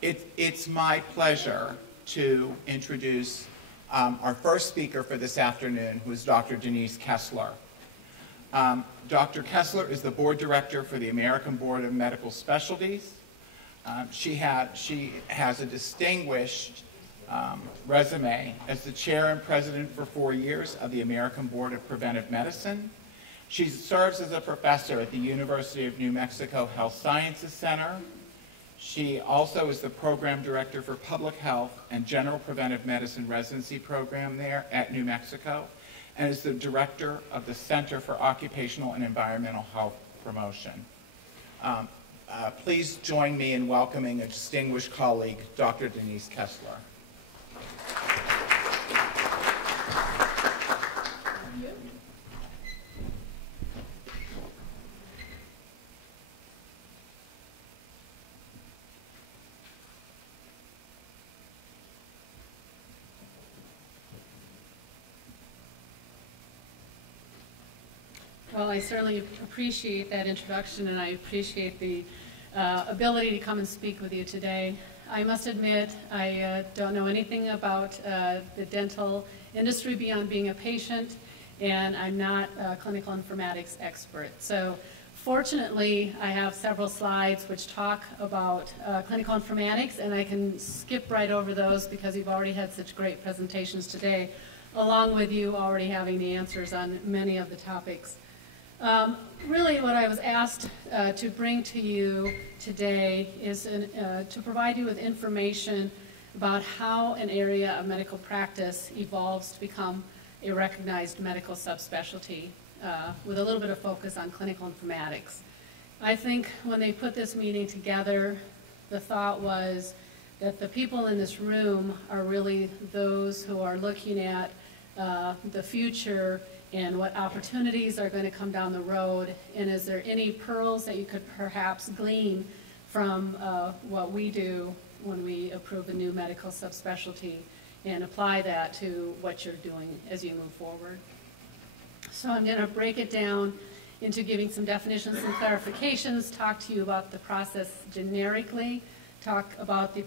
It's my pleasure to introduce our first speaker for this afternoon, who is Dr. Denise Kessler. Dr. Kessler is the board director for the American Board of Medical Specialties. She has a distinguished resume as the chair and president for 4 years of the American Board of Preventive Medicine. She serves as a professor at the University of New Mexico Health Sciences Center. She also is the program director for public health and general preventive medicine residency program there at New Mexico, and is the director of the Center for Occupational and Environmental Health Promotion. Please join me in welcoming a distinguished colleague, Dr. Denise Kessler. Well, I certainly appreciate that introduction, and I appreciate the ability to come and speak with you today. I must admit, I don't know anything about the dental industry beyond being a patient, and I'm not a clinical informatics expert. So fortunately, I have several slides which talk about clinical informatics, and I can skip right over those because you've already had such great presentations today, along with you already having the answers on many of the topics. Really what I was asked to bring to you today is to provide you with information about how an area of medical practice evolves to become a recognized medical subspecialty with a little bit of focus on clinical informatics. I think when they put this meeting together, the thought was that the people in this room are really those who are looking at the future and what opportunities are going to come down the road, and is there any pearls that you could perhaps glean from what we do when we approve a new medical subspecialty and apply that to what you're doing as you move forward. So I'm going to break it down into giving some definitions and clarifications, talk to you about the process generically, talk about the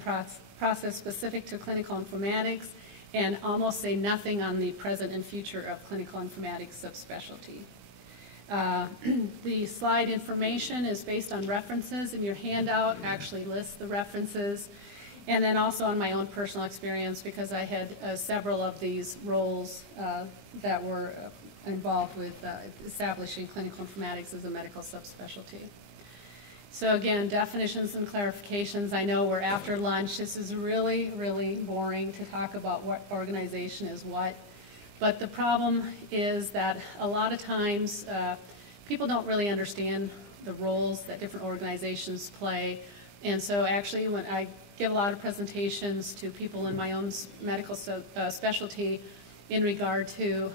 process specific to clinical informatics, and almost say nothing on the present and future of clinical informatics subspecialty. The slide information is based on references in your handout, actually lists the references, and then also on my own personal experience because I had several of these roles that were involved with establishing clinical informatics as a medical subspecialty. So again, definitions and clarifications. I know we're after lunch. This is really, really boring to talk about what organization is what. But the problem is that a lot of times people don't really understand the roles that different organizations play. And so actually when I give a lot of presentations to people in my own medical specialty in regard to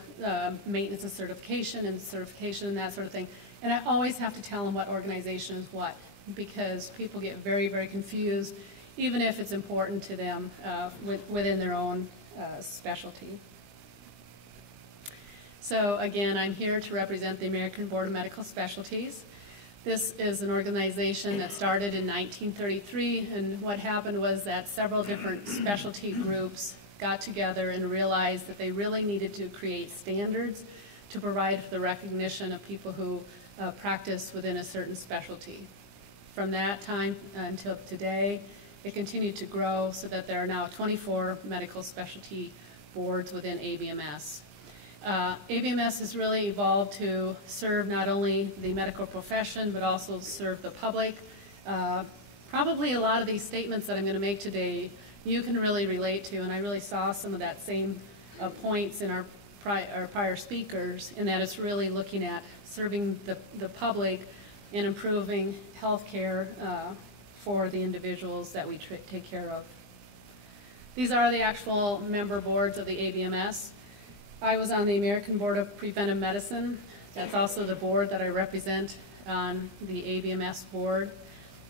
maintenance and certification and that sort of thing, and I always have to tell them what organization is what, because people get very, very confused, even if it's important to them within their own specialty. So again, I'm here to represent the American Board of Medical Specialties. This is an organization that started in 1933, and what happened was that several different specialty groups got together and realized that they really needed to create standards to provide for the recognition of people who practice within a certain specialty. From that time until today, it continued to grow so that there are now 24 medical specialty boards within ABMS. ABMS has really evolved to serve not only the medical profession, but also serve the public. Probably a lot of these statements that I'm going to make today, you can really relate to, and I really saw some of that same points in our prior speakers, in that it's really looking at serving the public and improving health care for the individuals that we take care of. These are the actual member boards of the ABMS. I was on the American Board of Preventive Medicine. That's also the board that I represent on the ABMS board,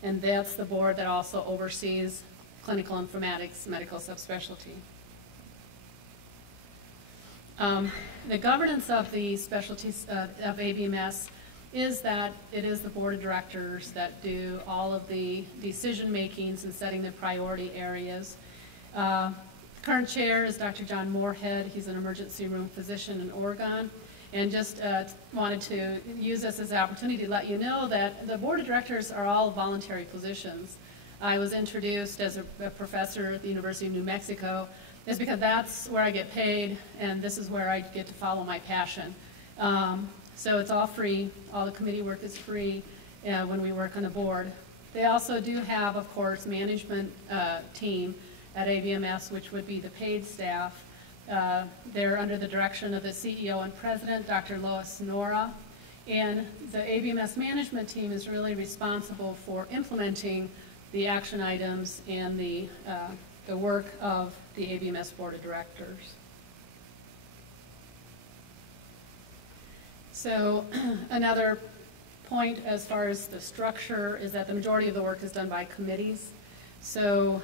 and that's the board that also oversees clinical informatics medical subspecialty. The governance of the specialties of ABMS is that it is the board of directors that do all of the decision makings and setting the priority areas. Current chair is Dr. John Morehead. He's an emergency room physician in Oregon. And just wanted to use this as an opportunity to let you know that the board of directors are all voluntary positions. I was introduced as a professor at the University of New Mexico. It's because that's where I get paid, and this is where I get to follow my passion. So it's all free. All the committee work is free when we work on the board. They also do have, of course, management team at ABMS, which would be the paid staff. They're under the direction of the CEO and president, Dr. Lois Nora. And the ABMS management team is really responsible for implementing the action items and the work of the ABMS board of directors. So another point as far as the structure is that the majority of the work is done by committees. So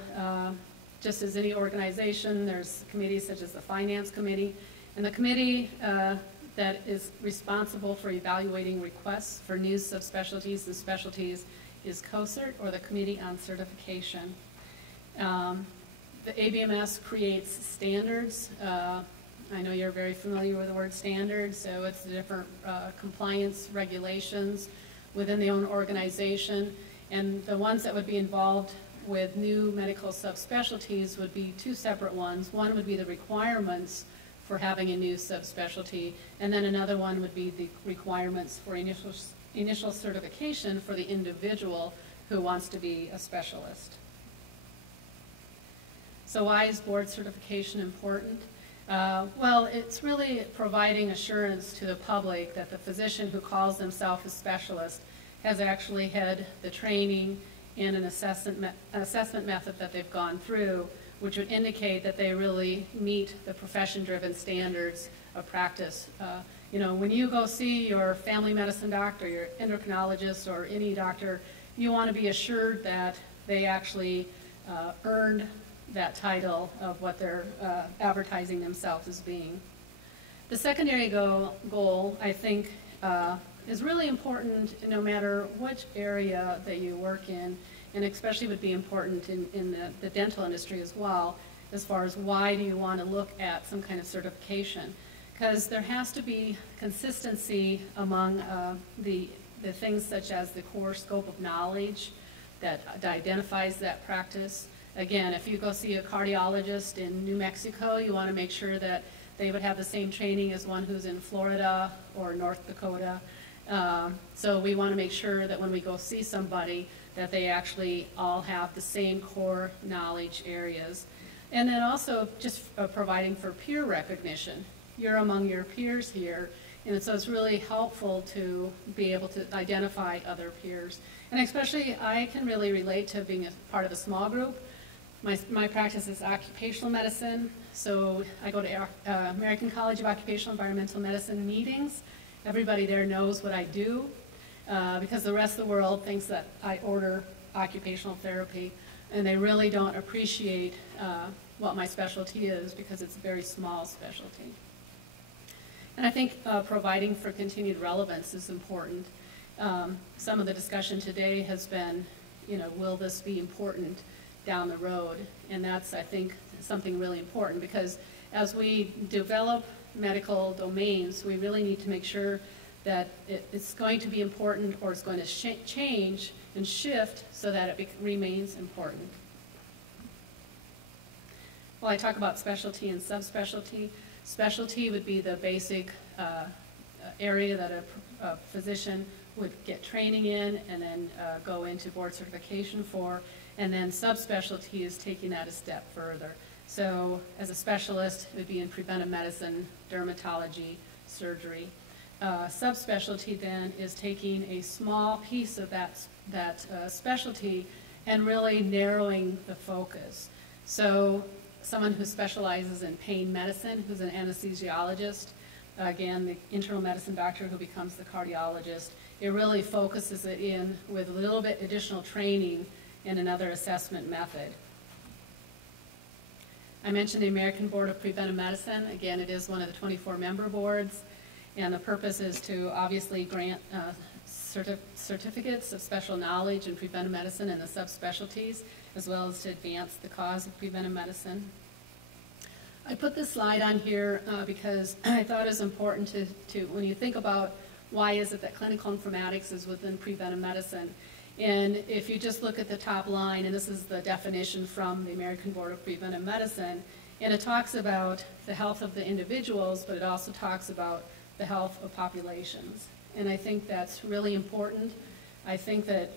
just as any organization, there's committees such as the Finance Committee, and the committee that is responsible for evaluating requests for new subspecialties and specialties is COCERT, or the Committee on Certification. The ABMS creates standards. I know you're very familiar with the word standards, so it's the different compliance regulations within the own organization, and the ones that would be involved with new medical subspecialties would be two separate ones. One would be the requirements for having a new subspecialty, and then another one would be the requirements for initial certification for the individual who wants to be a specialist. So why is board certification important? Well, it's really providing assurance to the public that the physician who calls themselves a specialist has actually had the training and an assessment method that they've gone through, which would indicate that they really meet the profession-driven standards of practice. You know, when you go see your family medicine doctor, your endocrinologist, or any doctor, you want to be assured that they actually earned that title of what they're advertising themselves as being. The secondary goal, I think, is really important no matter which area that you work in, and especially would be important in the dental industry as well, as far as why do you want to look at some kind of certification. Because there has to be consistency among the things such as the core scope of knowledge that identifies that practice. Again, if you go see a cardiologist in New Mexico, you want to make sure that they would have the same training as one who's in Florida or North Dakota. So we want to make sure that when we go see somebody that they actually all have the same core knowledge areas. And then also just providing for peer recognition. You're among your peers here, and so it's really helpful to be able to identify other peers. And especially I can really relate to being a part of a small group. My practice is occupational medicine, so I go to American College of Occupational Environmental Medicine meetings. Everybody there knows what I do because the rest of the world thinks that I order occupational therapy, and they really don't appreciate what my specialty is because it's a very small specialty. And I think providing for continued relevance is important. Some of the discussion today has been, you know, will this be important down the road? And that's, I think, something really important because as we develop medical domains, we really need to make sure that it's going to be important or it's going to change and shift so that it remains important. Well, I talk about specialty and subspecialty. Specialty would be the basic area that a physician would get training in and then go into board certification for, and then subspecialty is taking that a step further. So as a specialist, it would be in preventive medicine, dermatology, surgery. Subspecialty then is taking a small piece of that specialty and really narrowing the focus. So someone who specializes in pain medicine, who's an anesthesiologist, again, the internal medicine doctor who becomes the cardiologist, it really focuses it in with a little bit additional training in another assessment method. I mentioned the American Board of Preventive Medicine. Again, it is one of the 24 member boards, and the purpose is to obviously grant certificates of special knowledge in preventive medicine and the subspecialties, as well as to advance the cause of preventive medicine. I put this slide on here because I thought it was important to, when you think about why is it that clinical informatics is within preventive medicine, and if you just look at the top line, and this is the definition from the American Board of Preventive Medicine, and it talks about the health of the individuals, but it also talks about the health of populations. And I think that's really important. I think that,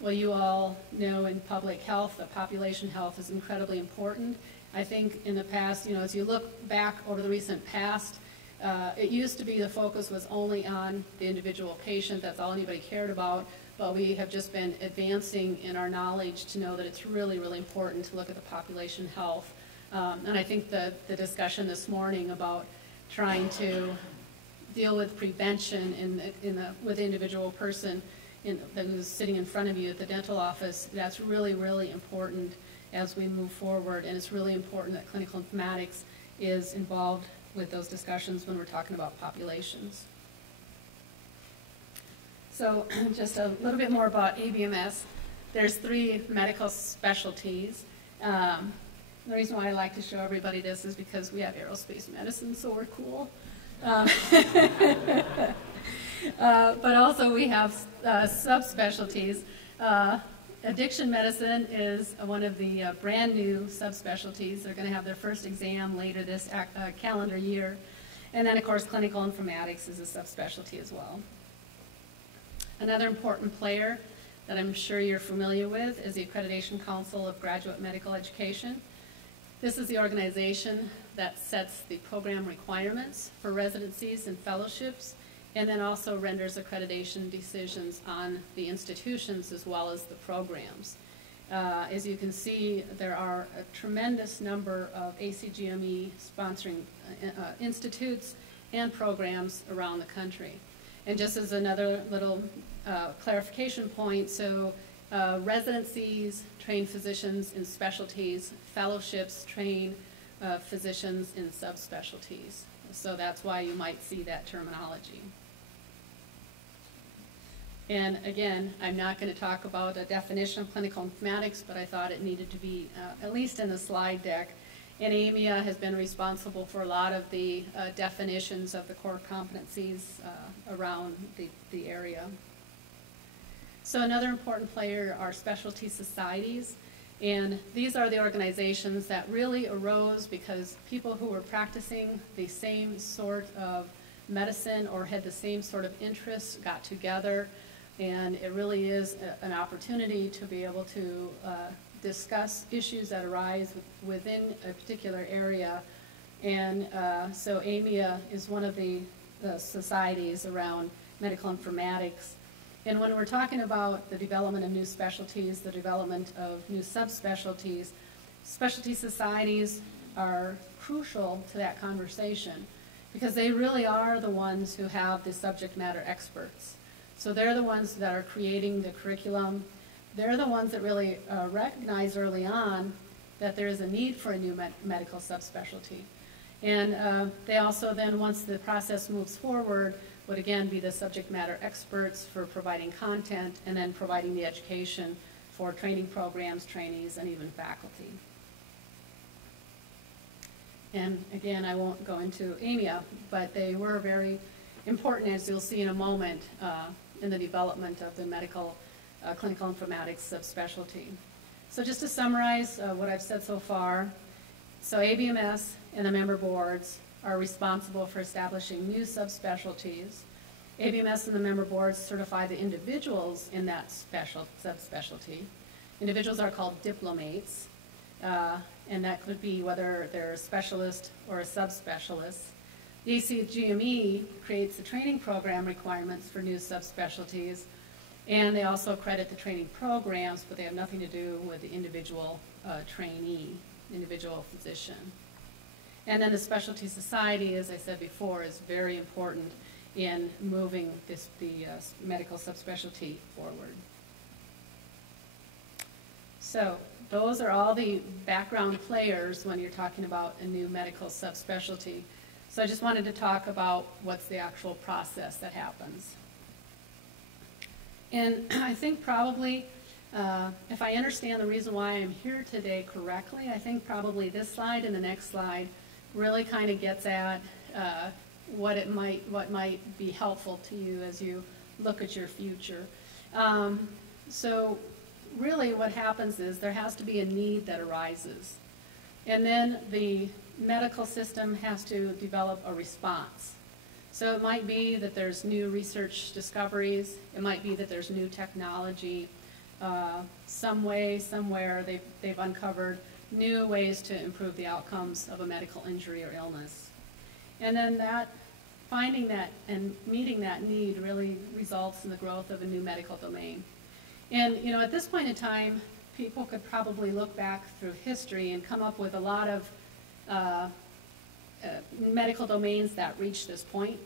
well, you all know in public health that population health is incredibly important. I think in the past, you know, as you look back over the recent past, it used to be the focus was only on the individual patient. That's all anybody cared about. But we have just been advancing in our knowledge to know that it's really, really important to look at the population health. And I think the discussion this morning about trying to deal with prevention with the individual person that is sitting in front of you at the dental office, that's really, really important as we move forward. And it's really important that clinical informatics is involved with those discussions when we're talking about populations. So just a little bit more about ABMS. There's 3 medical specialties. The reason why I like to show everybody this is because we have aerospace medicine, so we're cool. But also we have subspecialties. Addiction medicine is one of the brand new subspecialties. They're going to have their first exam later this calendar year. And then, of course, clinical informatics is a subspecialty as well. Another important player that I'm sure you're familiar with is the Accreditation Council of Graduate Medical Education. This is the organization that sets the program requirements for residencies and fellowships, and then also renders accreditation decisions on the institutions as well as the programs. As you can see, there are a tremendous number of ACGME sponsoring institutes and programs around the country. And just as another little clarification point, so residencies train physicians in specialties, fellowships train physicians in subspecialties. So that's why you might see that terminology. And again, I'm not going to talk about a definition of clinical informatics, but I thought it needed to be at least in the slide deck. And AMIA has been responsible for a lot of the definitions of the core competencies around the area. So another important player are specialty societies. And these are the organizations that really arose because people who were practicing the same sort of medicine or had the same sort of interests got together. And it really is an opportunity to be able to discuss issues that arise within a particular area. And so AMIA is one of the societies around medical informatics. And when we're talking about the development of new specialties, the development of new subspecialties, specialty societies are crucial to that conversation because they really are the ones who have the subject matter experts. So they're the ones that are creating the curriculum. They're the ones that really recognize early on that there is a need for a new medical subspecialty. And they also then, once the process moves forward, would again be the subject matter experts for providing content and then providing the education for training programs, trainees, and even faculty. And again, I won't go into AMIA, but they were very important, as you'll see in a moment, in the development of the medical clinical informatics subspecialty. So just to summarize what I've said so far, so ABMS and the member boards are responsible for establishing new subspecialties. ABMS and the member boards certify the individuals in that subspecialty. Individuals are called diplomates, and that could be whether they're a specialist or a subspecialist. The ACGME creates the training program requirements for new subspecialties, and they also accredit the training programs, but they have nothing to do with the individual trainee, individual physician. And then the specialty society, as I said before, is very important in moving the medical subspecialty forward. So those are all the background players when you're talking about a new medical subspecialty. So I just wanted to talk about what's the actual process that happens. And I think probably, if I understand the reason why I'm here today correctly, I think probably this slide and the next slide really kind of gets at what might be helpful to you as you look at your future. So really what happens is there has to be a need that arises. And then the medical system has to develop a response. So it might be that there's new research discoveries. It might be that there's new technology. Some way, somewhere, they've uncovered new ways to improve the outcomes of a medical injury or illness. And then finding that and meeting that need really results in the growth of a new medical domain. And at this point in time, people could probably look back through history and come up with a lot of medical domains that reached this point,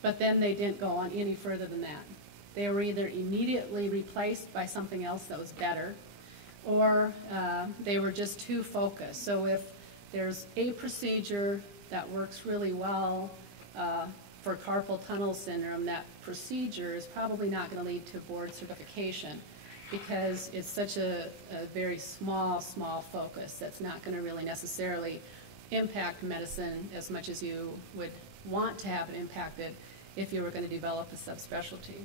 but then they didn't go on any further than that. They were either immediately replaced by something else that was better, or they were just too focused. So if there's a procedure that works really well for carpal tunnel syndrome, that procedure is probably not going to lead to board certification because it's such a very small focus that's not going to really necessarily impact medicine as much as you would want to have it impacted if you were going to develop a subspecialty.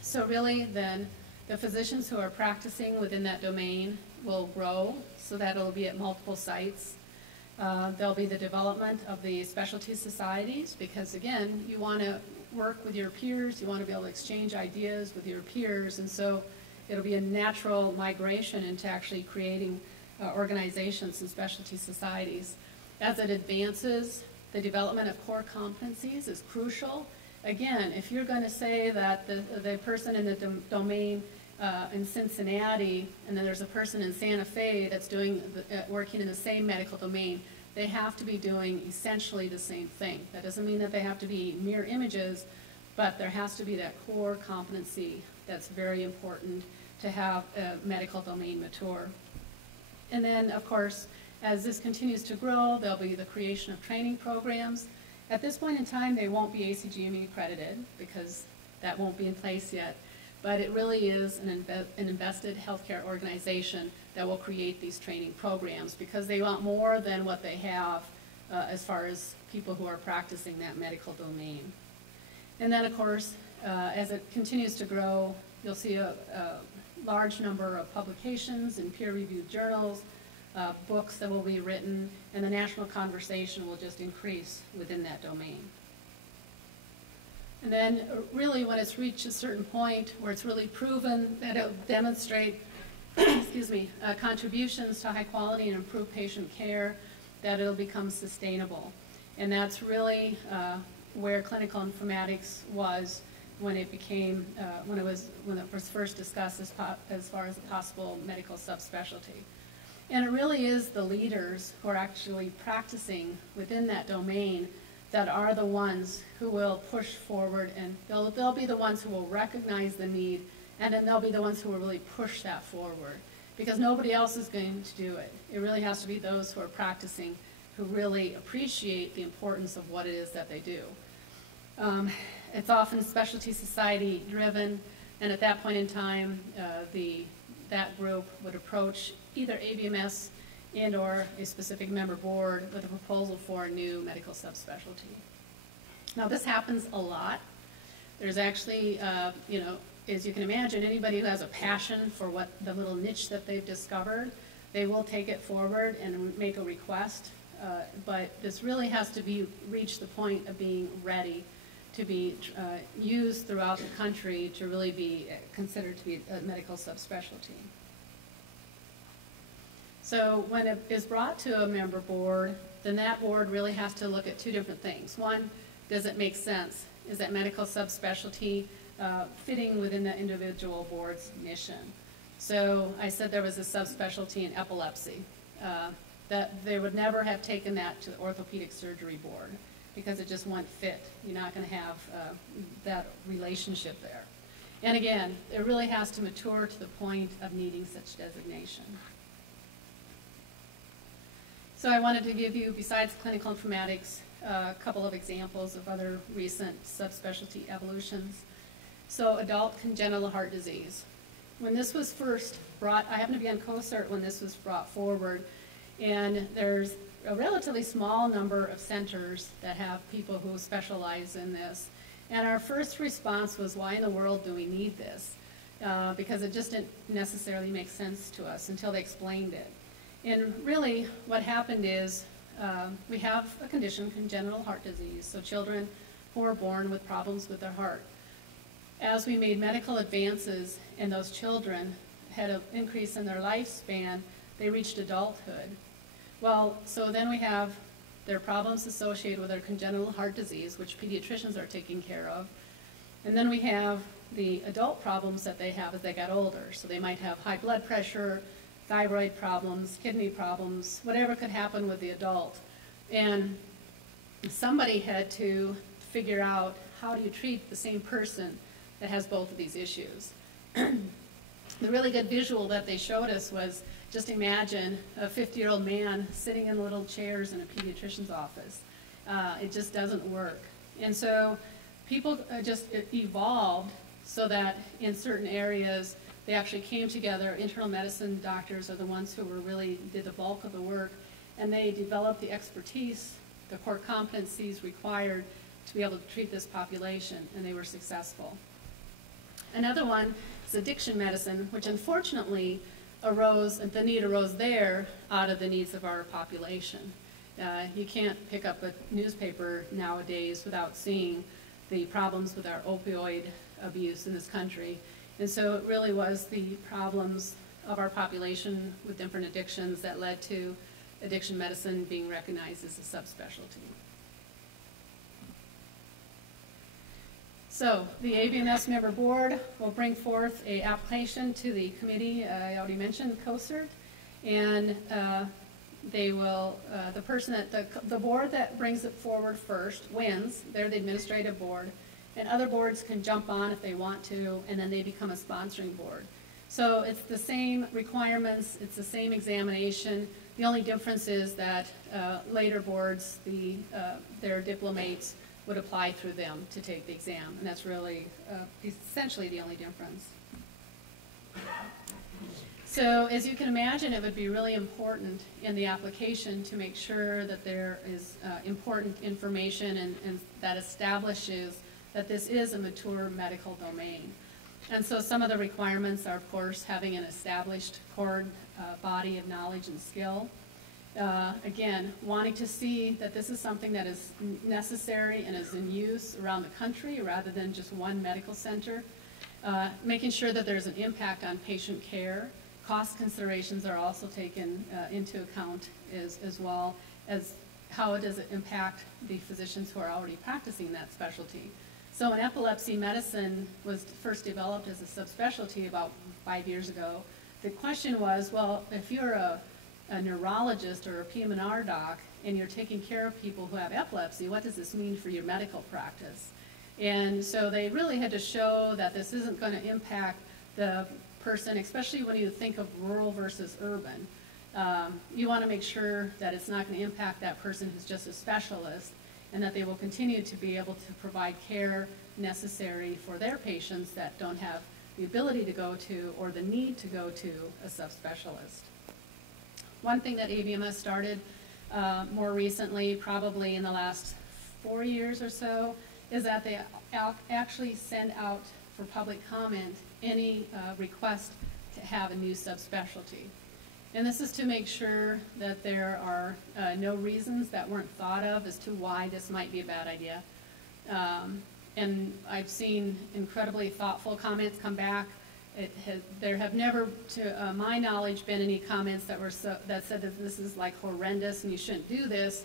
So really then the physicians who are practicing within that domain will grow so that it'll be at multiple sites. There'll be the development of the specialty societies because again, you want to work with your peers, you want to be able to exchange ideas with your peers, and so it'll be a natural migration into actually creating organizations and specialty societies. As it advances, the development of core competencies is crucial. Again, if you're going to say that the person in the domain in Cincinnati, and then there's a person in Santa Fe that's working in the same medical domain, they have to be doing essentially the same thing. That doesn't mean that they have to be mirror images, but there has to be that core competency that's very important to have a medical domain mature. And then, of course, as this continues to grow, there'll be the creation of training programs. At this point in time, they won't be ACGME accredited because that won't be in place yet. But it really is an invested healthcare organization that will create these training programs because they want more than what they have as far as people who are practicing that medical domain. And then, of course, as it continues to grow, you'll see a large number of publications in peer-reviewed journals, books that will be written, and the national conversation will just increase within that domain. And then really when it's reached a certain point where it's really proven that it will demonstrate contributions to high quality and improved patient care, that it'll become sustainable. And that's really where clinical informatics was when it became, when it was first discussed as far as a possible medical subspecialty. And it really is the leaders who are actually practicing within that domain that are the ones who will push forward, and they'll be the ones who will recognize the need, and then they'll be the ones who will really push that forward, because nobody else is going to do it. It really has to be those who are practicing who really appreciate the importance of what it is that they do. It's often specialty society driven, and at that point in time, that group would approach either ABMS and or a specific member board with a proposal for a new medical subspecialty. Now this happens a lot. There's actually, as you can imagine, anybody who has a passion for what the little niche that they've discovered, they will take it forward and make a request. But this really has to reach the point of being ready to be used throughout the country to really be considered to be a medical subspecialty. So when it is brought to a member board, then that board really has to look at two different things. One, does it make sense? Is that medical subspecialty fitting within the individual board's mission? So I said there was a subspecialty in epilepsy. That they would never have taken that to the orthopedic surgery board because it just won't fit. You're not going to have that relationship there. And again, it really has to mature to the point of needing such designation. So I wanted to give you, besides clinical informatics, a couple of examples of other recent subspecialty evolutions. So adult congenital heart disease. When this was first brought, I happen to be on COCERT when this was brought forward, and there's a relatively small number of centers that have people who specialize in this. And our first response was, why in the world do we need this? Because it just didn't necessarily make sense to us until they explained it. And really what happened is we have a condition, congenital heart disease, so children who are born with problems with their heart. As we made medical advances and those children had an increase in their lifespan, they reached adulthood. Well, so then we have their problems associated with their congenital heart disease, which pediatricians are taking care of. And then we have the adult problems that they have as they got older. So they might have high blood pressure, thyroid problems, kidney problems, whatever could happen with the adult. And somebody had to figure out, how do you treat the same person that has both of these issues? The really good visual that they showed us was, just imagine a 50-year-old man sitting in little chairs in a pediatrician's office. It just doesn't work. And so people just evolved so that in certain areas they actually came together. Internal medicine doctors are the ones who really did the bulk of the work, and they developed the expertise, the core competencies required to be able to treat this population, and they were successful. Another one is addiction medicine, which unfortunately the need arose there out of the needs of our population. You can't pick up a newspaper nowadays without seeing the problems with our opioid abuse in this country. And so it really was the problems of our population with different addictions that led to addiction medicine being recognized as a subspecialty. So the ABMS member board will bring forth an application to the committee. I already mentioned COCERT, and they will, the board that brings it forward first wins. They're the administrative board, and other boards can jump on if they want to, and then they become a sponsoring board. So it's the same requirements, it's the same examination. The only difference is that later boards, their diplomates would apply through them to take the exam, and that's really essentially the only difference. So as you can imagine, it would be really important in the application to make sure that there is important information and that establishes that this is a mature medical domain. And so some of the requirements are, of course, having an established core body of knowledge and skill. Again, wanting to see that this is something that is necessary and is in use around the country rather than just one medical center. Making sure that there's an impact on patient care. Cost considerations are also taken into account as well as how does it impact the physicians who are already practicing that specialty. So when epilepsy medicine was first developed as a subspecialty about 5 years ago, the question was, well, if you're a neurologist or a PM&R doc and you're taking care of people who have epilepsy, what does this mean for your medical practice? And so they really had to show that this isn't going to impact the person, especially when you think of rural versus urban. You want to make sure that it's not going to impact that person who's just a specialist, and that they will continue to be able to provide care necessary for their patients that don't have the ability to go to or the need to go to a subspecialist. One thing that ABMS started more recently, probably in the last 4 years or so, is that they actually send out for public comment any request to have a new subspecialty. And this is to make sure that there are no reasons that weren't thought of as to why this might be a bad idea. And I've seen incredibly thoughtful comments come back. There have never, to my knowledge, been any comments that said that this is like horrendous and you shouldn't do this.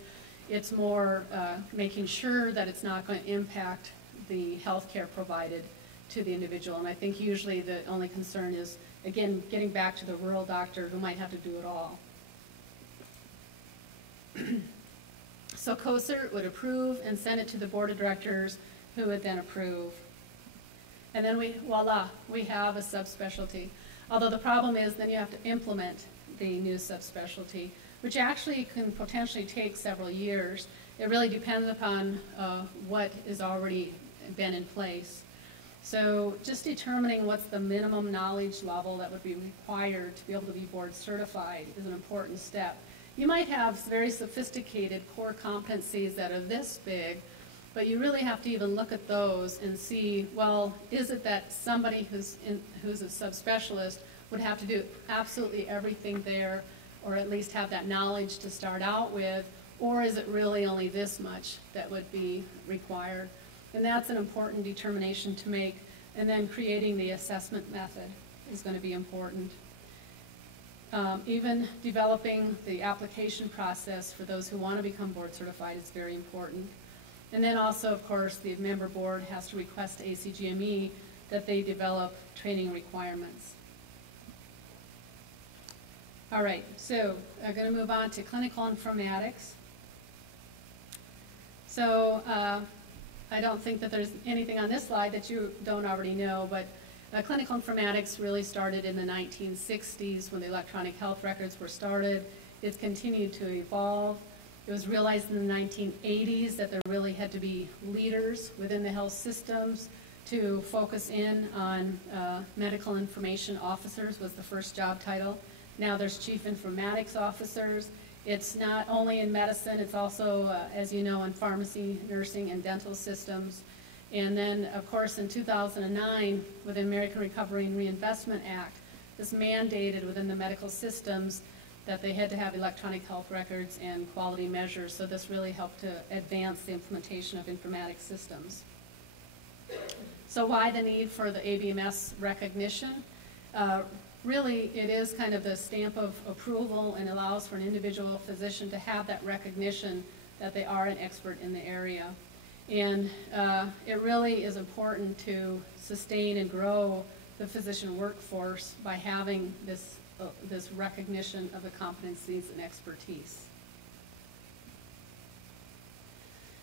It's more making sure that it's not going to impact the health care provided to the individual. And I think usually the only concern is, again, getting back to the rural doctor who might have to do it all. So COCERT would approve and send it to the board of directors, who would then approve. And then voila, we have a subspecialty. Although the problem is then you have to implement the new subspecialty, which actually can potentially take several years. It really depends upon what has already been in place. So just determining what's the minimum knowledge level that would be required to be able to be board certified is an important step. You might have very sophisticated core competencies that are this big, but you really have to even look at those and see, well, is it that somebody who's a subspecialist would have to do absolutely everything there, or at least have that knowledge to start out with, or is it really only this much that would be required? And that's an important determination to make, and then creating the assessment method is going to be important. Even developing the application process for those who want to become board certified is very important. And then also, of course, the member board has to request to ACGME that they develop training requirements. All right, so I'm going to move on to clinical informatics. So I don't think that there's anything on this slide that you don't already know, but clinical informatics really started in the 1960s when the electronic health records were started. It's continued to evolve. It was realized in the 1980s that there really had to be leaders within the health systems to focus in on medical information officers was the first job title. Now there's chief informatics officers. It's not only in medicine, it's also, as you know, in pharmacy, nursing, and dental systems. And then, of course, in 2009, with the American Recovery and Reinvestment Act, this mandated within the medical systems that they had to have electronic health records and quality measures, so this really helped to advance the implementation of informatics systems. So why the need for the ABMS recognition? Really, it is kind of the stamp of approval and allows for an individual physician to have that recognition that they are an expert in the area. And it really is important to sustain and grow the physician workforce by having this recognition of the competencies and expertise.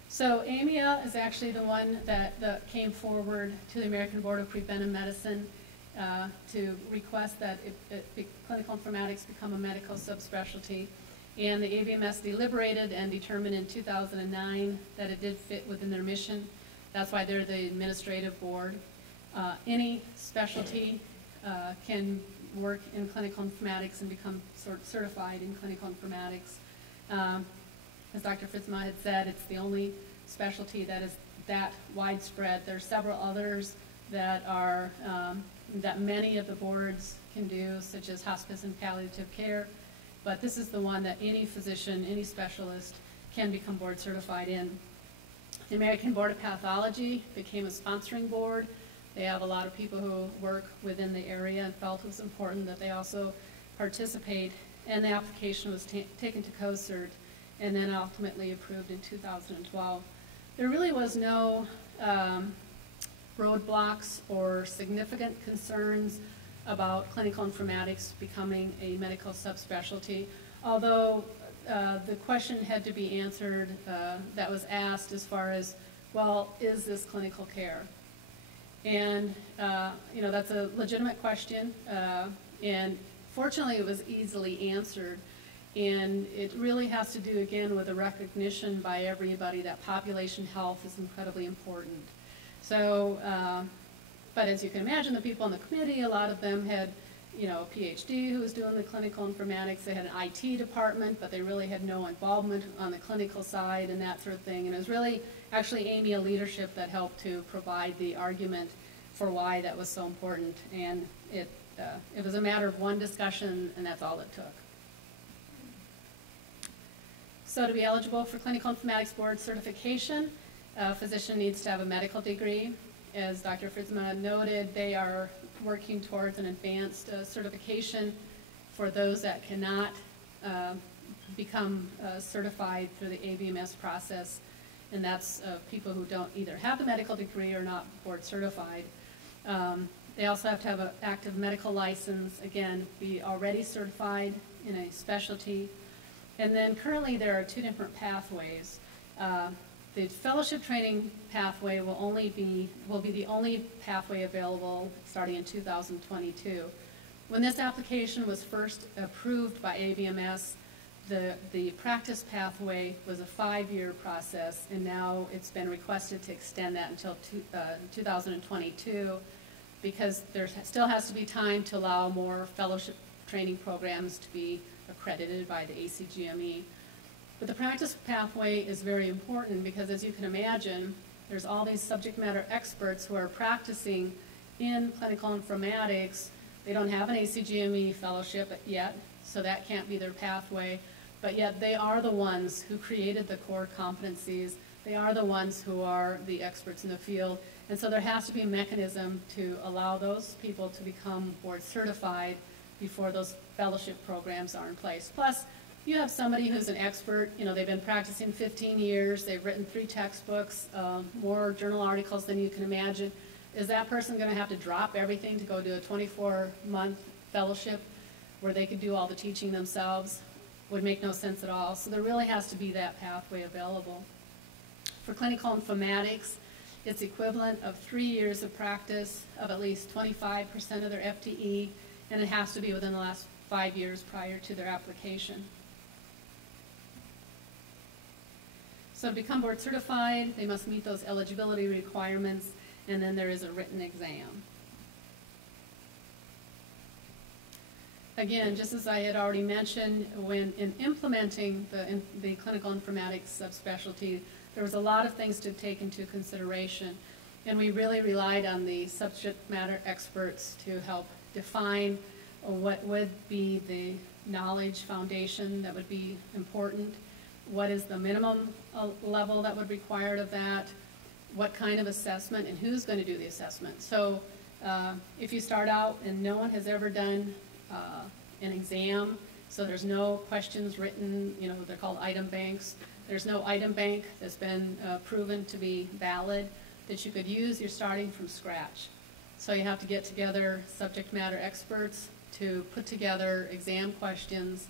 So AMIA is actually the one that came forward to the American Board of Preventive Medicine to request that clinical informatics become a medical subspecialty. And the ABMS deliberated and determined in 2009 that it did fit within their mission. That's why they're the administrative board. Any specialty can work in clinical informatics and become certified in clinical informatics. As Dr. Fitzma had said, it's the only specialty that is that widespread. There are several others that are that many of the boards can do, such as hospice and palliative care, but this is the one that any physician, any specialist can become board certified in. The American Board of Pathology became a sponsoring board. They have a lot of people who work within the area and felt it was important that they also participate, and the application was taken to COCERT and then ultimately approved in 2012. There really was no roadblocks or significant concerns about clinical informatics becoming a medical subspecialty, although the question had to be answered that was asked as far as, well, is this clinical care? And that's a legitimate question, and fortunately it was easily answered, and it really has to do again with a recognition by everybody that population health is incredibly important. So, but as you can imagine, the people on the committee, a lot of them had, a PhD who was doing the clinical informatics. They had an IT department, but they really had no involvement on the clinical side and that sort of thing. And it was really actually AMIA leadership that helped to provide the argument for why that was so important. And it was a matter of one discussion, and that's all it took. So to be eligible for clinical informatics board certification, a physician needs to have a medical degree. As Dr. Fritzma noted, they are working towards an advanced certification for those that cannot become certified through the ABMS process, and that's people who don't either have the medical degree or not board certified. They also have to have an active medical license, again, be already certified in a specialty. And then currently there are two different pathways. The fellowship training pathway will be the only pathway available starting in 2022. When this application was first approved by ABMS, The practice pathway was a 5-year process, and now it's been requested to extend that until 2022, because there still has to be time to allow more fellowship training programs to be accredited by the ACGME. But the practice pathway is very important because, as you can imagine, there's all these subject matter experts who are practicing in clinical informatics. They don't have an ACGME fellowship yet, so that can't be their pathway, but yet they are the ones who created the core competencies. They are the ones who are the experts in the field, and so there has to be a mechanism to allow those people to become board certified before those fellowship programs are in place. Plus, you have somebody who's an expert, you know, they've been practicing 15 years, they've written 3 textbooks, more journal articles than you can imagine. Is that person going to have to drop everything to go do a 24-month fellowship where they could do all the teaching themselves? Would make no sense at all. So there really has to be that pathway available. For clinical informatics, it's equivalent of 3 years of practice of at least 25% of their FTE, and it has to be within the last 5 years prior to their application. So to become board certified, they must meet those eligibility requirements, and then there is a written exam. Again, just as I had already mentioned, when in implementing the clinical informatics subspecialty, there was a lot of things to take into consideration, and we really relied on the subject matter experts to help define what would be the knowledge foundation that would be important, what is the minimum level that would be required of that, what kind of assessment, and who's going to do the assessment. So if you start out and no one has ever done an exam, so there's no questions written, you know, they're called item banks. There's no item bank that's been proven to be valid that you could use. You're starting from scratch. So you have to get together subject matter experts to put together exam questions.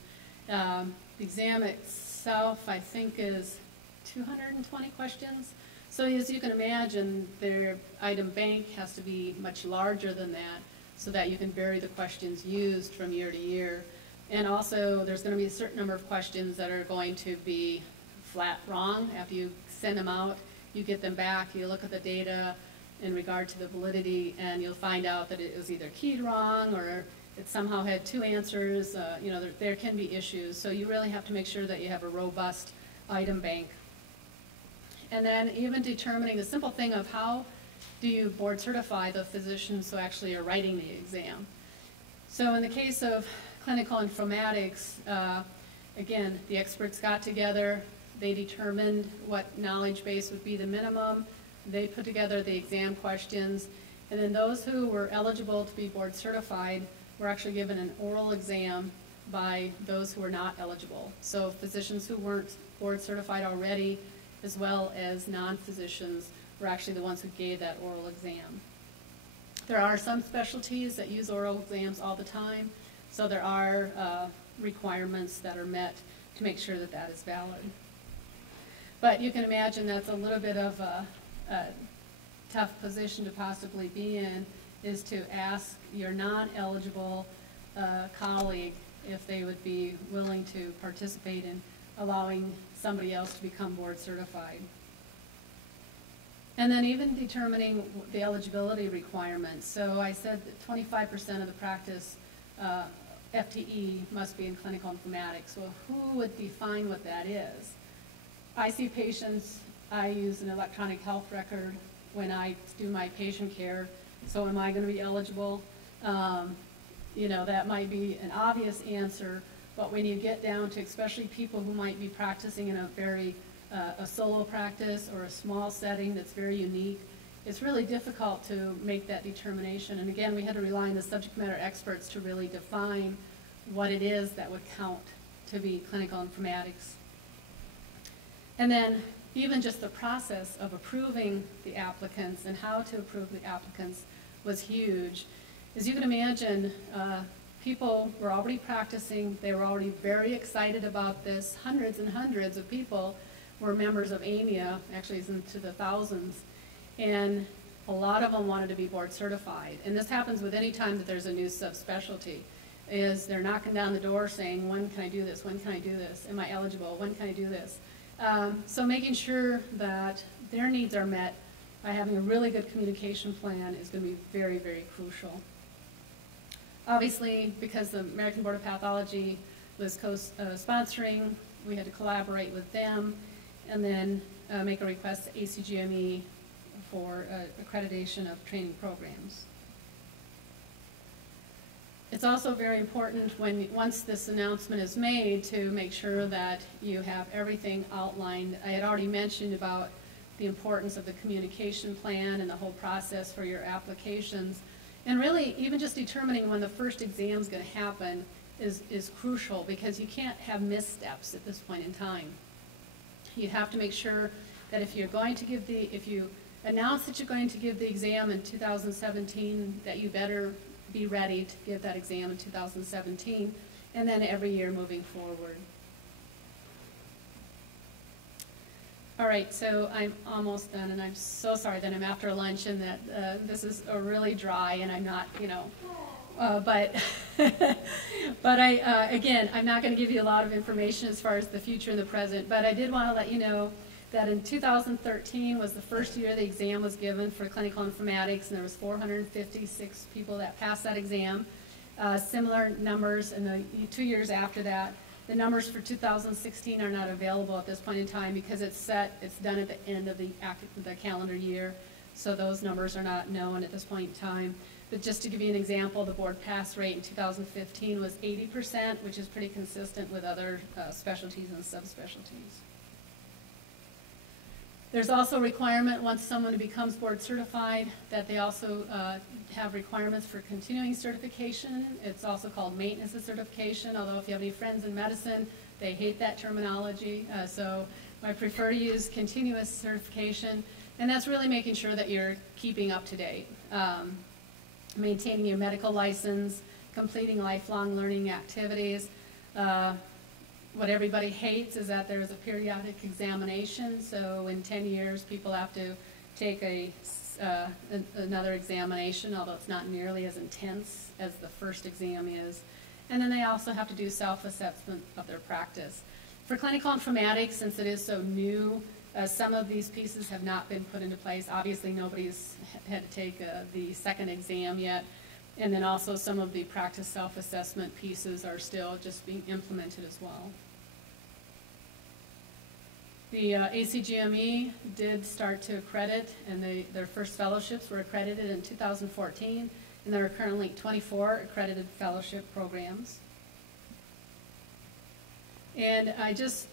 The exam itself, I think, is 220 questions. So as you can imagine, their item bank has to be much larger than that so that you can vary the questions used from year to year. And also, there's going to be a certain number of questions that are going to be flat wrong. After you send them out, you get them back, you look at the data in regard to the validity, and you'll find out that it was either keyed wrong or it somehow had 2 answers. You know, there can be issues. So you really have to make sure that you have a robust item bank. And then even determining the simple thing of how do you board certify the physicians who actually are writing the exam. So in the case of clinical informatics, again, the experts got together, they determined what knowledge base would be the minimum, they put together the exam questions, and then those who were eligible to be board certified were actually given an oral exam by those who were not eligible. So physicians who weren't board certified already, as well as non-physicians, were actually the ones who gave that oral exam. There are some specialties that use oral exams all the time, so there are requirements that are met to make sure that that is valid. But you can imagine that's a little bit of a tough position to possibly be in, is to ask your non-eligible colleague if they would be willing to participate in allowing somebody else to become board certified. And then even determining the eligibility requirements. So I said that 25% of the practice FTE must be in clinical informatics. Well, who would define what that is? I see patients, I use an electronic health record when I do my patient care. So am I going to be eligible? You know, that might be an obvious answer, but when you get down to especially people who might be practicing in a very a solo practice or a small setting that's very unique, it's really difficult to make that determination. And again, we had to rely on the subject matter experts to really define what it is that would count to be clinical informatics. And then even just the process of approving the applicants and how to approve the applicants was huge. As you can imagine, people were already practicing, they were already very excited about this. Hundreds and hundreds of people were members of AMIA, actually it's into the thousands, and a lot of them wanted to be board certified. And this happens with any time that there's a new subspecialty. is they're knocking down the door saying, when can I do this? When can I do this? Am I eligible? When can I do this? So making sure that their needs are met by having a really good communication plan is going to be very, very crucial. Obviously, because the American Board of Pathology was sponsoring, we had to collaborate with them and then make a request to ACGME for accreditation of training programs. It's also very important once this announcement is made to make sure that you have everything outlined. I had already mentioned about the importance of the communication plan and the whole process for your applications. And really, even just determining when the first exam is going to happen is crucial, because you can't have missteps at this point in time. You have to make sure that if you're going to give if you announce that you're going to give the exam in 2017, that you better be ready to give that exam in 2017, and then every year moving forward. All right, so I'm almost done, and I'm so sorry that I'm after lunch and that this is really dry, and I'm not, but again, I'm not going to give you a lot of information as far as the future and the present, but I did want to let you know that in 2013 was the first year the exam was given for clinical informatics, and there was 456 people that passed that exam. Similar numbers in the 2 years after that. The numbers for 2016 are not available at this point in time because it's done at the end of the calendar year, so those numbers are not known at this point in time. But just to give you an example, the board pass rate in 2015 was 80%, which is pretty consistent with other specialties and subspecialties. There's also a requirement once someone becomes board certified that they also have requirements for continuing certification. It's also called maintenance of certification, although if you have any friends in medicine, they hate that terminology. So I prefer to use continuous certification, and that's really making sure that you're keeping up to date. Maintaining your medical license, completing lifelong learning activities. What everybody hates is that there's a periodic examination, so in 10 years people have to take another examination, although it's not nearly as intense as the first exam is. And then they also have to do self-assessment of their practice. For clinical informatics, since it is so new, some of these pieces have not been put into place. Obviously nobody's had to take the second exam yet. And then also some of the practice self-assessment pieces are still just being implemented as well. The ACGME did start to accredit, and their first fellowships were accredited in 2014, and there are currently 24 accredited fellowship programs. And I just,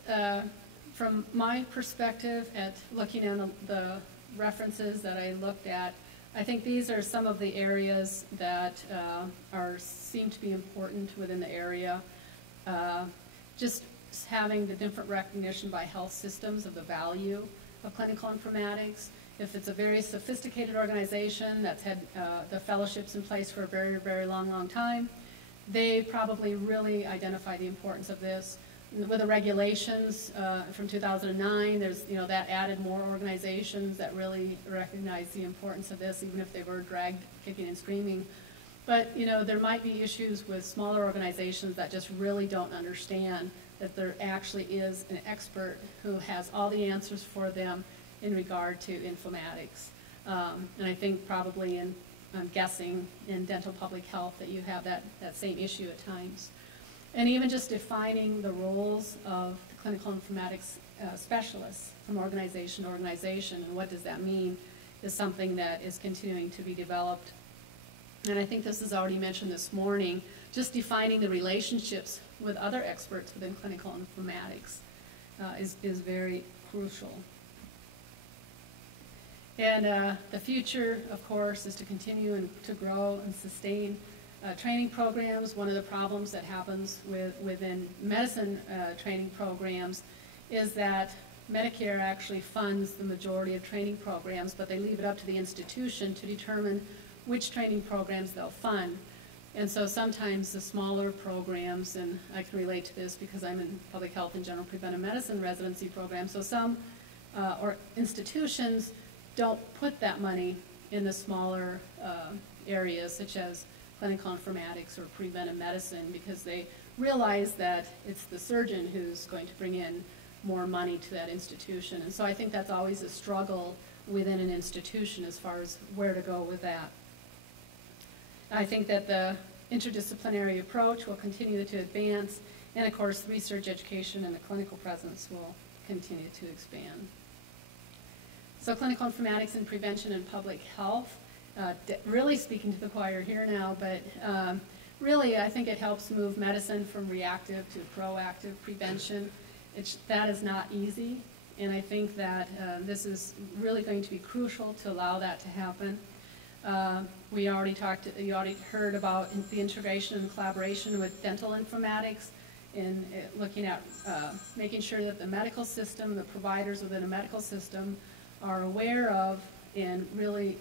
from my perspective at looking at the references that I looked at, I think these are some of the areas that seem to be important within the area. Just having the different recognition by health systems of the value of clinical informatics. If it's a very sophisticated organization that's had the fellowships in place for a very, very long time, they probably really identify the importance of this. With the regulations from 2009, there's, that added more organizations that really recognize the importance of this, even if they were dragged kicking and screaming. But, there might be issues with smaller organizations that just really don't understand that there actually is an expert who has all the answers for them in regard to informatics. And I think probably I'm guessing in dental public health that you have that same issue at times. And even just defining the roles of the clinical informatics specialists from organization to organization, and what does that mean, is something that is continuing to be developed. And I think this is already mentioned this morning, just defining the relationships with other experts within clinical informatics is very crucial. And the future, of course, is to continue and to grow and sustain training programs. One of the problems that happens within medicine training programs is that Medicare actually funds the majority of training programs, but they leave it up to the institution to determine which training programs they'll fund. And so sometimes the smaller programs, and I can relate to this because I'm in public health and general preventive medicine residency programs, so some or institutions don't put that money in the smaller areas, such as clinical informatics or preventive medicine, because they realize that it's the surgeon who's going to bring in more money to that institution. And so I think that's always a struggle within an institution as far as where to go with that. I think that the interdisciplinary approach will continue to advance, and of course research, education, and the clinical presence will continue to expand. So clinical informatics and prevention and public health, really speaking to the choir here now, but really I think it helps move medicine from reactive to proactive prevention. That is not easy, and I think that this is really going to be crucial to allow that to happen. You already heard about the integration and collaboration with dental informatics in looking at making sure that the medical system, the providers within a medical system are aware of and really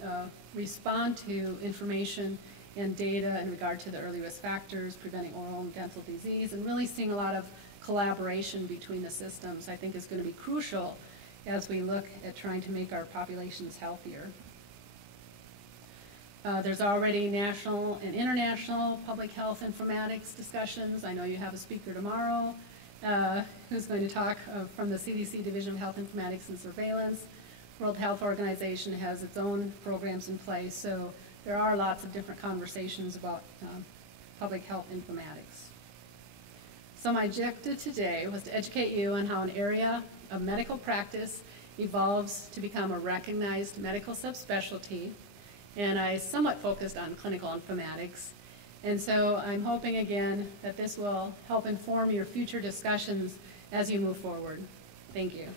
respond to information and data in regard to the early risk factors, preventing oral and dental disease, and really seeing a lot of collaboration between the systems, I think is going to be crucial as we look at trying to make our populations healthier. There's already national and international public health informatics discussions. I know you have a speaker tomorrow who's going to talk from the CDC Division of Health Informatics and Surveillance. World Health Organization has its own programs in place, so there are lots of different conversations about public health informatics. So my objective today was to educate you on how an area of medical practice evolves to become a recognized medical subspecialty, and I somewhat focused on clinical informatics. And so I'm hoping again that this will help inform your future discussions as you move forward. Thank you.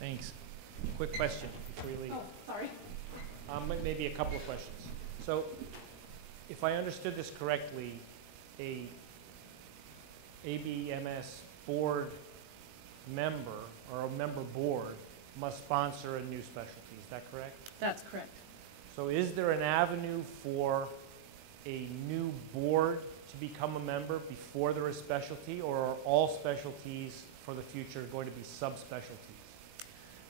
Thanks. Quick question before you leave. Oh, sorry. Maybe a couple of questions. So, if I understood this correctly, a ABMS board member or a member board must sponsor a new specialty. Is that correct? That's correct. So is there an avenue for a new board to become a member before there is specialty, or are all specialties for the future going to be subspecialties?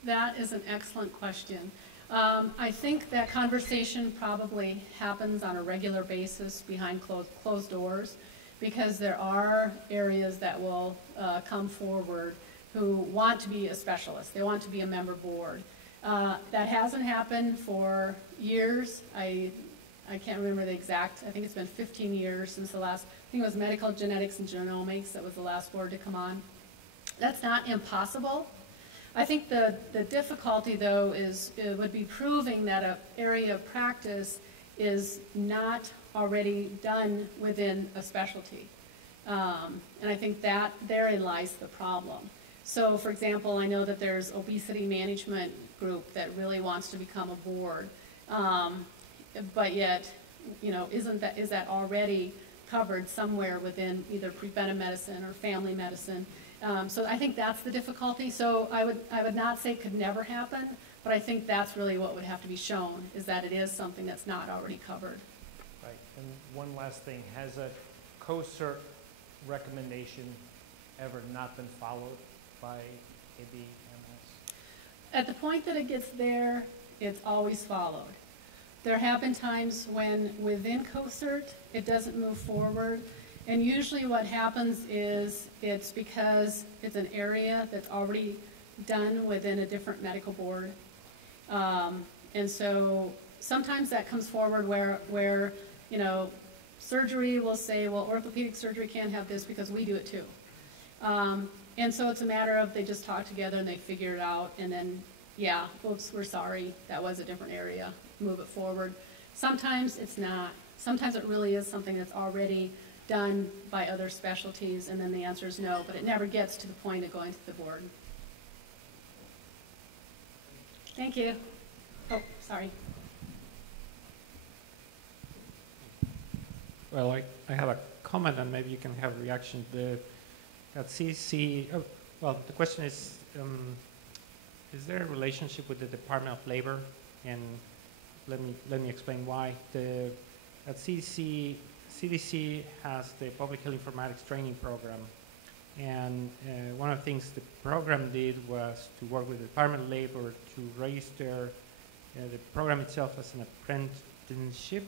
That is an excellent question. I think that conversation probably happens on a regular basis behind closed doors, because there are areas that will come forward who want to be a specialist. They want to be a member board. That hasn't happened for years. I can't remember the exact, I think it's been 15 years since the last, I think it was Medical Genetics and Genomics that was the last board to come on. That's not impossible. I think the difficulty, though, would be proving that an area of practice is not already done within a specialty. And I think that therein lies the problem. So, for example, I know that there's obesity management group that really wants to become a board, but yet, you know, is that already covered somewhere within either preventive medicine or family medicine? So I think that's the difficulty. So I would not say it could never happen, but I think that's really what would have to be shown, is that it is something that's not already covered. Right. And one last thing, has a COCERT recommendation ever not been followed by ABMS? At the point that it gets there, it's always followed. There have been times when within COCERT it doesn't move forward. And usually what happens is it's because it's an area that's already done within a different medical board. And so sometimes that comes forward where you know, surgery will say, well, orthopedic surgery can't have this because we do it too. And so it's a matter of they just talk together and they figure it out, and then, yeah, oops, we're sorry, that was a different area, move it forward. Sometimes it's not. Sometimes it really is something that's already done by other specialties, and then the answer is no, but it never gets to the point of going to the board. Thank you. Oh, sorry. Well, I have a comment, and maybe you can have a reaction. At CC, well, the question is there a relationship with the Department of Labor? And let me explain why. At CC CDC has the Public Health Informatics Training Program. And one of the things the program did was to work with the Department of Labor to register the program itself as an apprenticeship.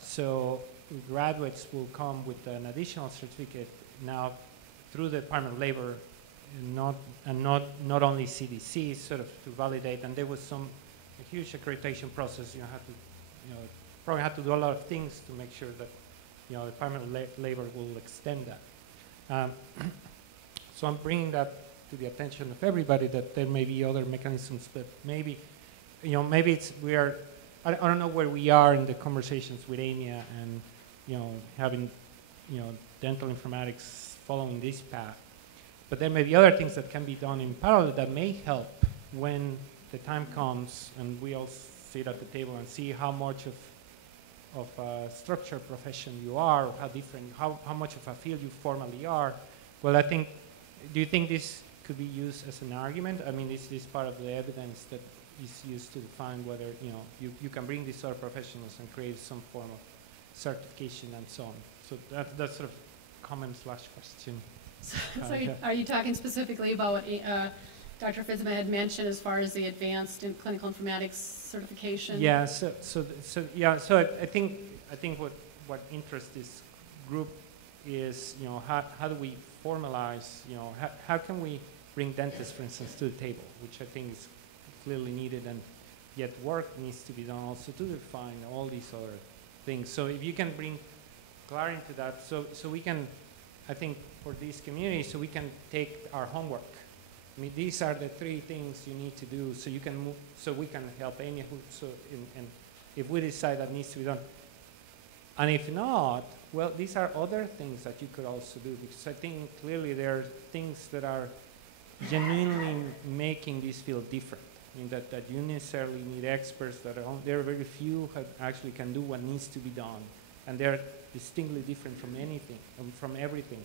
So graduates will come with an additional certificate now through the Department of Labor, not only CDC, sort of to validate. And there was a huge accreditation process. The program had to do a lot of things to make sure that the Department of Labor will extend that. So I'm bringing that to the attention of everybody, that there may be other mechanisms, but maybe, maybe I don't know where we are in the conversations with AMIA and, having, dental informatics following this path. But there may be other things that can be done in parallel that may help when the time comes and we all sit at the table and see how much of a structured profession you are, or how much of a field you formally are. Well, do you think this could be used as an argument? I mean, is this part of the evidence that is used to define whether, you can bring these other professionals and create some form of certification and so on? So that's sort of comment/question. So are you talking specifically about what Dr. Fitzma had mentioned as far as the advanced in clinical informatics certification? Yeah. So I think what interests this group is, how do we formalize, how can we bring dentists, for instance, to the table, which I think is clearly needed, and yet work needs to be done also to define all these other things. So if you can bring clarity to that, so we can, I think, for these communities, so we can take our homework. I mean, these are the 3 things you need to do, so you can move, so we can help any, and if we decide that needs to be done. And if not, well, these are other things that you could also do, because I think clearly there are things that are genuinely making this field different. I mean, that you necessarily need experts that there are very few who actually can do what needs to be done, and they're distinctly different from anything, from everything.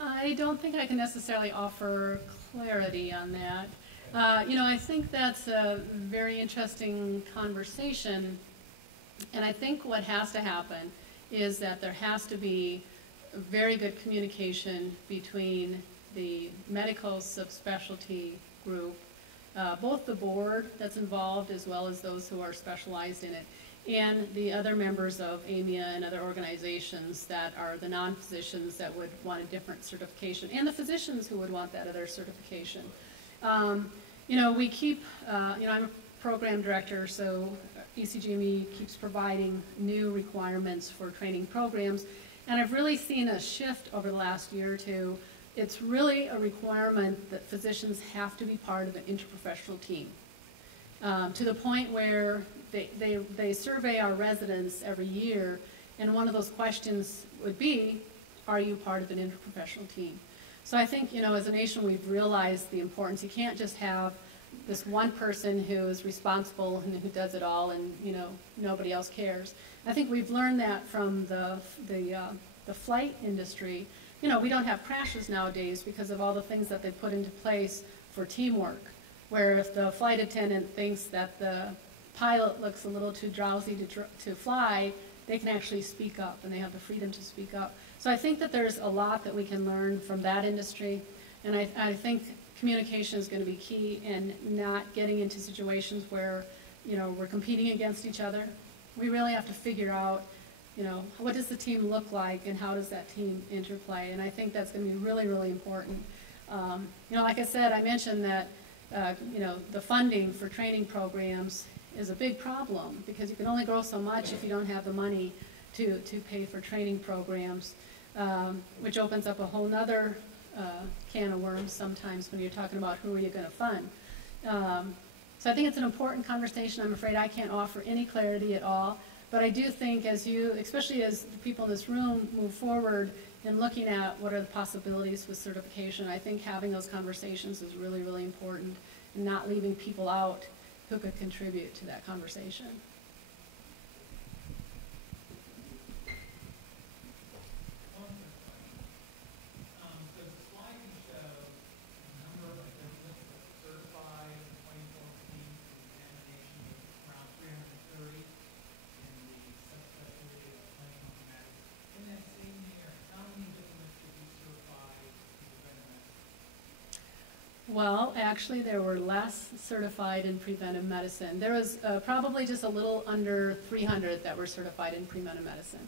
I don't think I can necessarily offer clarity on that. I think that's a very interesting conversation, and I think what has to happen is that there has to be very good communication between the medical subspecialty group, both the board that's involved as well as those who are specialized in it, and the other members of AMIA and other organizations that are the non-physicians that would want a different certification, and the physicians who would want that other certification. We keep, I'm a program director, so ECGME keeps providing new requirements for training programs, and I've really seen a shift over the last year or two. It's really a requirement that physicians have to be part of an interprofessional team, to the point where they survey our residents every year, and one of those questions would be, are you part of an interprofessional team? So I think, as a nation, we've realized the importance. You can't just have this one person who is responsible and who does it all, and nobody else cares. I think we've learned that from the flight industry. We don't have crashes nowadays because of all the things that they put into place for teamwork, where if the flight attendant thinks that the pilot looks a little too drowsy to fly, they can actually speak up, and they have the freedom to speak up. So I think that there's a lot that we can learn from that industry, and I think communication is going to be key, and not getting into situations where, we're competing against each other. We really have to figure out, what does the team look like, and how does that team interplay, and I think that's going to be really, really important. Like I said, I mentioned that, the funding for training programs is a big problem, because you can only grow so much if you don't have the money to pay for training programs, which opens up a whole nother can of worms sometimes when you're talking about who are you going to fund. So I think it's an important conversation. I'm afraid I can't offer any clarity at all, but I do think especially as the people in this room move forward in looking at what are the possibilities with certification, I think having those conversations is really, really important, and not leaving people out who could contribute to that conversation. Subspecialty Well, actually, there were less certified in preventive medicine. There was probably just a little under 300 that were certified in preventive medicine.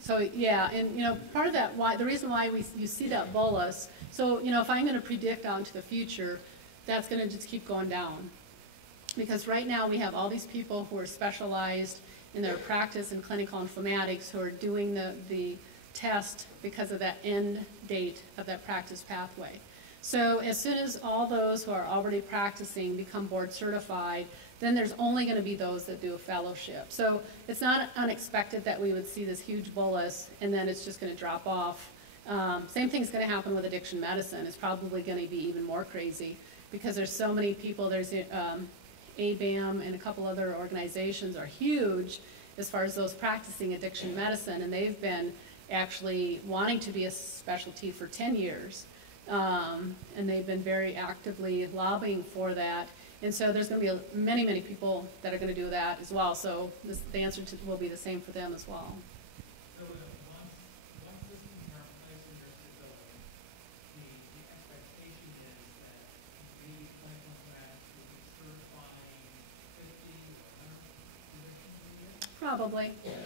So yeah, and part of that, the reason why you see that bolus, so if I'm going to predict out into the future, that's going to just keep going down. Because right now we have all these people who are specialized in their practice in clinical informatics who are doing the test because of that end date of that practice pathway. So as soon as all those who are already practicing become board certified, then there's only going to be those that do a fellowship. So it's not unexpected that we would see this huge bolus and then it's just going to drop off. Same thing's going to happen with addiction medicine. It's probably going to be even more crazy because there's so many people. There's ABM and a couple other organizations are huge as far as those practicing addiction medicine, and they've been actually wanting to be a specialty for 10 years. And they've been very actively lobbying for that. And so there's going to be many, many people that are going to do that as well. So the answer will be the same for them as well. So once this is in our place in your stability, the expectation is that maybe clinical informatics will be certifying 50 or 100 physicians a year? Probably. Yeah.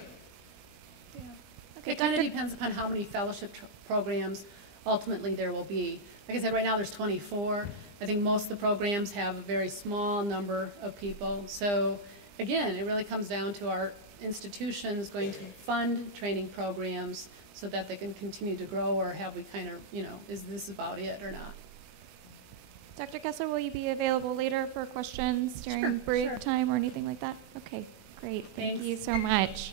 Okay, It kind of depends upon how many fellowship programs ultimately there will be. Like I said, right now there's 24. I think most of the programs have a very small number of people. So again, it really comes down to our institutions going to fund training programs so that they can continue to grow, or have we kind of, is this about it or not? Dr. Kessler, will you be available later for questions during Sure, break sure. time or anything like that? Okay, great. Thank Thanks. you so much.